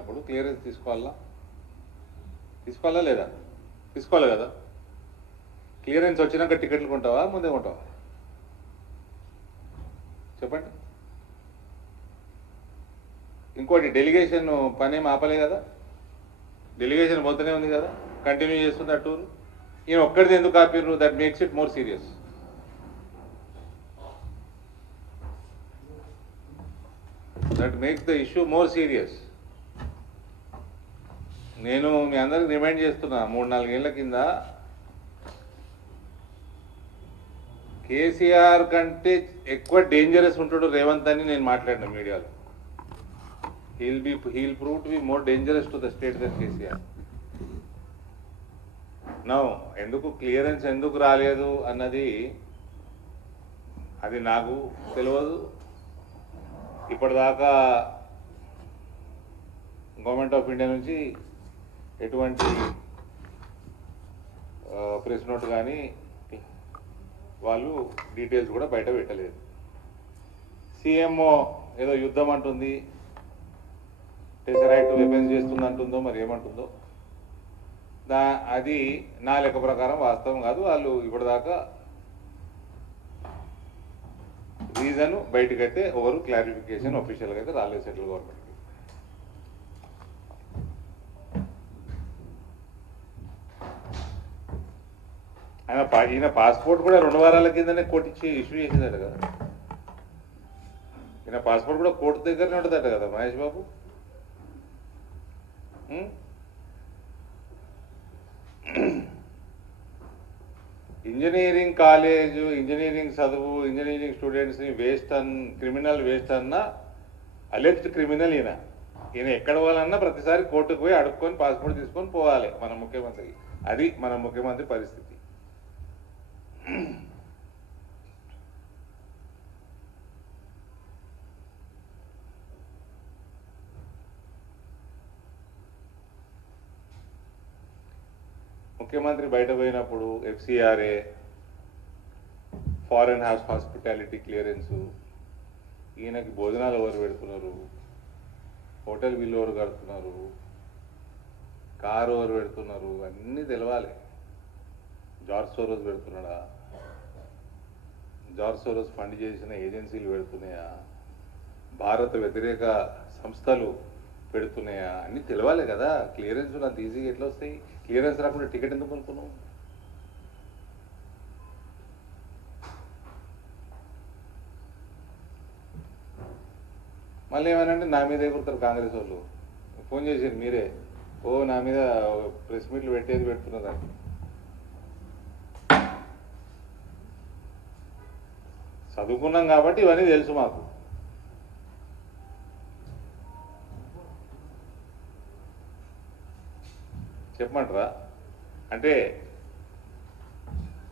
పోయినప్పుడు క్లియరెన్స్ తీసుకోవాలా లేదా? తీసుకోవాలి కదా. క్లియరెన్స్ వచ్చినాక టికెట్లు కొంటావా, ముందే కొంటావా? చెప్పండి. ఇంకోటి, డెలిగేషన్ పనేం ఆపలే కదా, డెలిగేషన్ పోతూనే ఉంది కదా, కంటిన్యూ చేస్తుంది ఆ టూర్. ఈయన ఒక్కడిది ఎందుకు ఆపిర్రు? That makes it more serious. That makes the issue more serious. నేను మీ అందరికి రిమైండ్ చేస్తున్నా, 3-4 ఏళ్ల కింద కేసీఆర్ కంటే ఎక్కువ డేంజరస్ ఉంటాడు రేవంత్ అని నేను మాట్లాడిన మీడియాలో. He'll prove to be more dangerous to the state than KCR. No, ఎందుకు క్లియరెన్స్ ఎందుకు రాలేదు అన్నది అది నాకు తెలియదు. ఇప్పటిదాకా గవర్నమెంట్ ఆఫ్ ఇండియా నుంచి ఎటువంటి ప్రెస్ నోట్ కానీ వాళ్ళు డీటెయిల్స్ కూడా బయట పెట్టలేదు. సీఎంఓ ఏదో యుద్ధం అంటుంది, టెసరైట్ వెపన్స్ చేస్తుంది అంటుందో మరి ఏమంటుందో, అది నా లెక్క ప్రకారం వాస్తవం కాదు. వాళ్ళు ఇప్పటిదాకా రీజన్ బయటకైతే ఎవరు క్లారిఫికేషన్ అఫీషియల్గా అయితే రాలేదు సెంట్రల్ గవర్నమెంట్కి. ఈయన పాస్పోర్ట్ కూడా 2 వారాల కిందనే కోర్టు ఇచ్చి ఇష్యూ చేసిందట కదా. ఈయన పాస్పోర్ట్ కూడా కోర్టు దగ్గరనే ఉంటుందట కదా Mahesh Babu. Engineering college, engineering చదువు, ఇంజనీరింగ్ స్టూడెంట్స్ని క్రిమినల్ వేస్ట్ అన్న అలెజ్డ్ క్రిమినల్ ఈయన ఎక్కడ పోవాలన్నా ప్రతిసారి కోర్టుకు పోయి అడుక్కొని పాస్పోర్ట్ తీసుకొని పోవాలి మన ముఖ్యమంత్రి. అది మన ముఖ్యమంత్రి పరిస్థితి. ముఖ్యమంత్రి బయట పోయినప్పుడు FCRA, ఫారెన్ హాస్పిటాలిటీ క్లియరెన్సు, ఈయనకి భోజనాలు ఎవరు పెడుతున్నారు, హోటల్ బిల్లు ఎవరు కడుతున్నారు, కారు ఎవరు పెడుతున్నారు, అన్నీ తెలవాలి. జార్జ్ సోరోస్ పెడుతున్నాడా, జార్జ్ సోరోస్ ఫండ్ చేసిన ఏజెన్సీలు పెడుతున్నాయా, భారత వ్యతిరేక సంస్థలు పెడుతున్నాయా, అన్నీ తెలవాలి కదా. క్లియరెన్స్ అంత ఈజీగా ఎట్లా వస్తాయి? క్లియరెన్స్ రాకుండా టికెట్ ఎందుకు కొనుక్కున్నావు? మళ్ళీ ఏమనంటే నా మీద ఎగురుతారు కాంగ్రెస్ వాళ్ళు. ఫోన్ చేశారు మీరే, నా మీద ప్రెస్ మీట్లు పెడుతున్నదండి. చదువుకున్నాం కాబట్టి ఇవన్నీ తెలుసు మాకు. చెప్పమంటారా? అంటే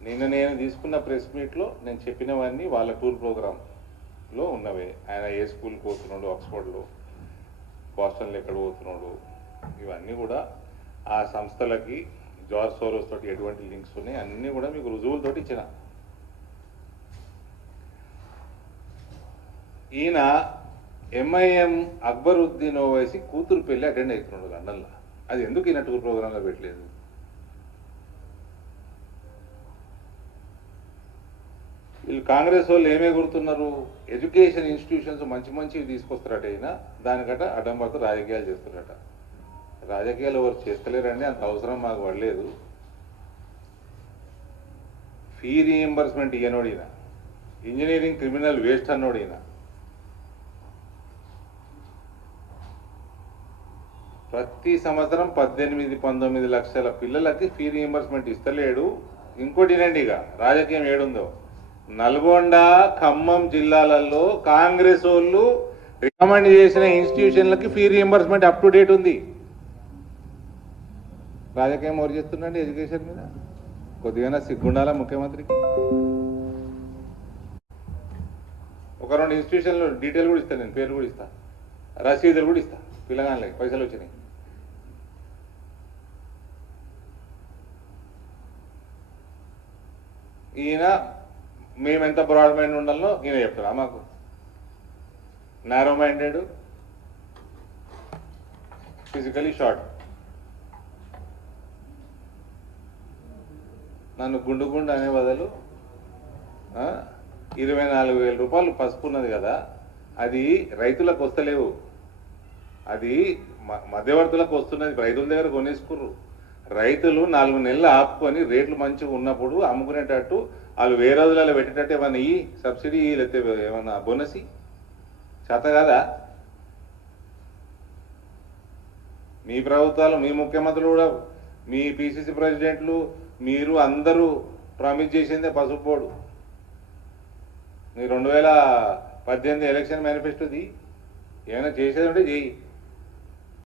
నేను తీసుకున్న ప్రెస్ మీట్లో నేను చెప్పినవన్నీ వాళ్ళ టూర్ ప్రోగ్రాంలో ఉన్నవే. ఆయన ఏ స్కూల్కి పోతున్నాడు, ఆక్స్ఫర్డ్లో, బాస్టన్లో ఎక్కడ పోతున్నాడు, ఇవన్నీ కూడా ఆ సంస్థలకి జార్జ్ సోరోస్ తోటి ఎటువంటి లింక్స్ ఉన్నాయి అన్నీ కూడా మీకు రుజువులతోటి ఇచ్చిన. ఈయన MIM అక్బరుద్దీన్ ఓవైసీ కూతురు పెళ్లి అటెండ్ అవుతున్నాడు లండన్లో. అది ఎందుకు ఈయన టూర్ ప్రోగ్రాంలో పెట్టలేదు? వీళ్ళు కాంగ్రెస్ వాళ్ళు ఏమే గుర్తున్నారు, ఎడ్యుకేషన్ ఇన్స్టిట్యూషన్స్ మంచివి తీసుకొస్తారట. ఈయన దానికట అడ్డంబడితో రాజకీయాలు చేస్తారట. రాజకీయాలు ఎవరు చేస్తలేరండి, అంత అవసరం మాకు పడలేదు. ఫీ రీఎంబర్స్మెంట్ ఇయ్యనోడు ఈయన, ఇంజనీరింగ్ క్రిమినల్ వేస్ట్ అన్నోడు ఈయన. ప్రతి సంవత్సరం 18-19 లక్షల పిల్లలకి ఫీ రీఎంబర్స్మెంట్ ఇస్తలేడు. ఇంకోటి వినండి, ఇక రాజకీయం ఏడుందో. నల్గొండ, ఖమ్మం జిల్లాలలో కాంగ్రెస్ వాళ్ళు రికమెండ్ చేసిన ఇన్స్టిట్యూషన్లకి fee reimbursement up to date ఉంది. రాజకీయం ఎవరు చేస్తుండండి ఎడ్యుకేషన్ మీద? కొద్దిగా సిగ్గుండాలా ముఖ్యమంత్రికి? ఒక 2 ఇన్స్టిట్యూషన్లు డీటెయిల్ కూడా ఇస్తాను, నేను పేరు కూడా ఇస్తాను, రసీదులు కూడా ఇస్తాను. పిల్లగాళ్ళకి పైసలు వచ్చినాయి. ఈయన మేమెంత బ్రాడ్ మైండ్ ఉండాలో ఈయన చెప్తారా మాకు? Narrow minded. Physically short. నన్ను గుండు గుండు అనే బదులు 24,000 రూపాయలు పసుపు ఉన్నది కదా, అది రైతులకు వస్తలేవు, అది మధ్యవర్తులకు వస్తున్నది. రైతుల దగ్గర కొనేసుకుర్రు. రైతులు 4 నెలలు ఆపుకొని రేట్లు మంచిగా ఉన్నప్పుడు అమ్ముకునేటట్టు వాళ్ళు వేరే రోజులలో పెట్టేటట్టు ఏమన్నా ఈ సబ్సిడీ లేకపోతే ఏమన్నా బోనస్ చేత కదా. మీ ప్రభుత్వాలు, మీ ముఖ్యమంత్రులు కూడా, మీ పిసిసి ప్రెసిడెంట్లు, మీరు అందరూ ప్రామిస్ చేసిందే పసుపు బోర్డు. మీ 2018 ఎలక్షన్ మేనిఫెస్టోది ఏమైనా చేసేది ఉంటే చెయ్యి.